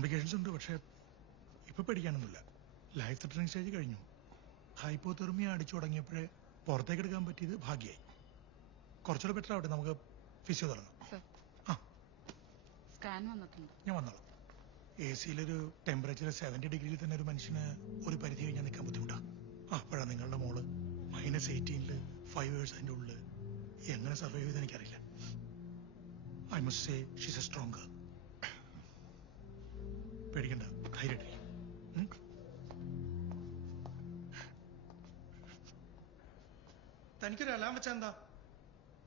Complications ഉണ്ട്, പക്ഷെ ഇപ്പൊ പേടിക്കാനൊന്നുമില്ല. ലൈഫ് ത്രെറ്റനിങ് സ്റ്റേജ് കഴിഞ്ഞു. ഹൈപ്പോതെർമിയ അടിച്ചു തുടങ്ങിയപ്പോഴേ പുറത്തേക്ക് എടുക്കാൻ പറ്റിയത് ഭാഗ്യമായി. കുറച്ചുകൂടെ ബെറ്റർ ആവട്ടെ, നമുക്ക് ഫിസിയോ തുടങ്ങാം. സ്കാൻ വന്നിട്ടുണ്ട്. ഞാൻ വന്നോളാം. എ സിയിലൊരു ടെമ്പറേച്ചർ 70 ഡിഗ്രിയിൽ തന്നെ ഒരു മനുഷ്യന് ഒരു പരിധി കഴിഞ്ഞാൽ നിൽക്കാൻ ബുദ്ധിമുട്ടാണ്. അപ്പോഴാണ് നിങ്ങളുടെ മോള് -18 5 years അതിൻ്റെ ഉള്ളിൽ എങ്ങനെ സർവൈവ് ചെയ്ത് എനിക്കറിയില്ല. I must say she's A strong girl. പേടിക്കണ്ട, ധൈര്യമായിട്ടിരിക്കും. തനിക്കൊരു അലാം വെച്ചാ എന്താ?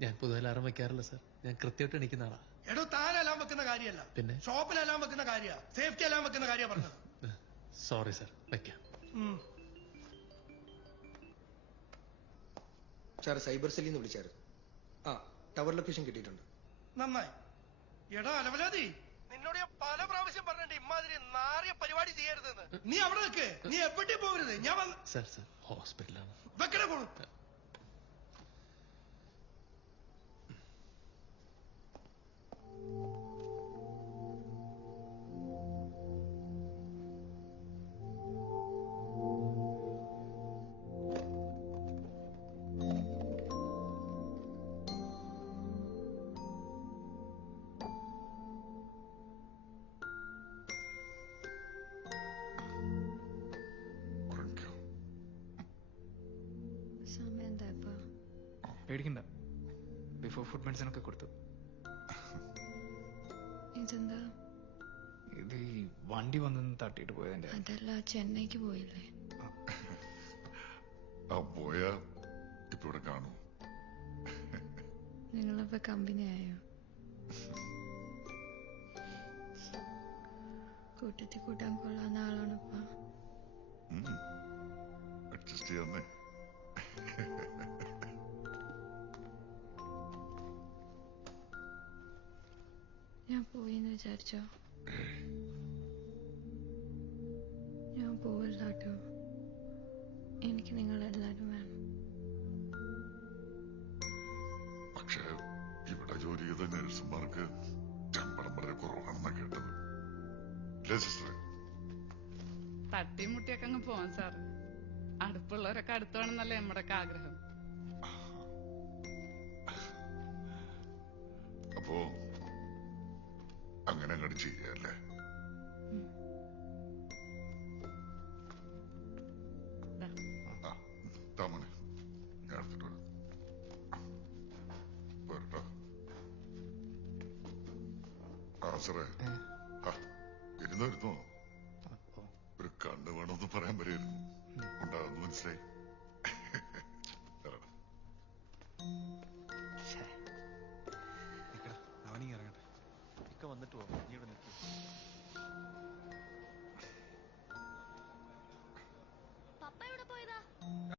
ഞാൻ പൊതുവെ അലാറം വെക്കാറില്ല സർ. ഞാൻ കൃത്യമായിട്ട് എണീക്കുന്ന ആളാ. എടോ, താൻ അലാം വെക്കുന്ന കാര്യമല്ല, പിന്നെ ഷോപ്പിൽ അലാം വെക്കുന്ന കാര്യ, സേഫ്റ്റി അലാം വെക്കുന്ന കാര്യ പറഞ്ഞത്. സോറി സർ, വെക്കാം. സാർ സൈബർ സെല്ലിൽ നിന്ന് വിളിച്ചായിരുന്നു. ടവർ ലൊക്കേഷൻ കിട്ടിയിട്ടുണ്ട്. നന്നായി. എടാ അലവലാതി, നിന്നോട് ഞാൻ പല പ്രാവശ്യം പറഞ്ഞിട്ട് ഇമാതിരി നാറിയ പരിപാടി ചെയ്യരുതെന്ന്. നീ അവിടെ നിൽക്ക്, നീ എവിടെ പോകരുത്. ഞാൻ വന്ന് സർ ഹോസ്പിറ്റലാണ്. വെക്കണേ പോണു. പേടിക്കണ്ട, ബിഫോർ ഫുഡ് മെഡിസിൻ ഒക്കെ കൊടുത്തു. ഇതെന്താ? ഇത് ഈ വണ്ടി വന്നു തട്ടിയിട്ട് പോയതിന്റെ. അതല്ല, ചെന്നൈക്ക് പോയില്ലേ? പോയാ ഇപ്പൊ ഇവിടെ കാണൂ. നിങ്ങളിപ്പോ കമ്പനി ആയോ? കൂട്ടത്തിൽ കൂട്ടാൻ കൊള്ളാവുന്ന ആളാണിപ്പ. അഡ്ജസ്റ്റ് ചെയ്യാന്നേ. ഞാൻ പോയിന്ന് വിചാരിച്ചോ? ഞാൻ പോവില്ല കേട്ടോ. എനിക്ക് നിങ്ങളെല്ലാരും വേണം. പക്ഷേ ഇവിടെ ജോലി ചെയ്ത നഴ്സുമാർക്ക് ശമ്പളം വളരെ കുറവാണെന്നാ കേട്ടത്. തട്ടിമുട്ടിയൊക്കെ അങ്ങ് പോവാൻ സാർ. അടുപ്പുള്ളവരൊക്കെ അടുത്ത് വേണമെന്നല്ലേ നമ്മുടെയൊക്കെ ആഗ്രഹം. അപ്പോ അങ്ങനെ അങ്ങോട്ട് ചെയ്യല്ലേ? താമണി ഞാൻ എടുത്തിട്ട് വരാം. പോരട്ടോ. സാറേ, ഇരുന്നോ. ഒരു കണ്ണ് വേണമെന്ന് പറയാൻ വരെയായിരുന്നു. ഉണ്ടാകുന്നു, മനസ്സിലായി. അവനിങ്ങ ഇറങ്ങട്ടെ. ഇക്ക വന്നിട്ട് പോകാം. നീ ഇവിടെ നിൽക്കും. പപ്പ എവിടെ പോയതാ?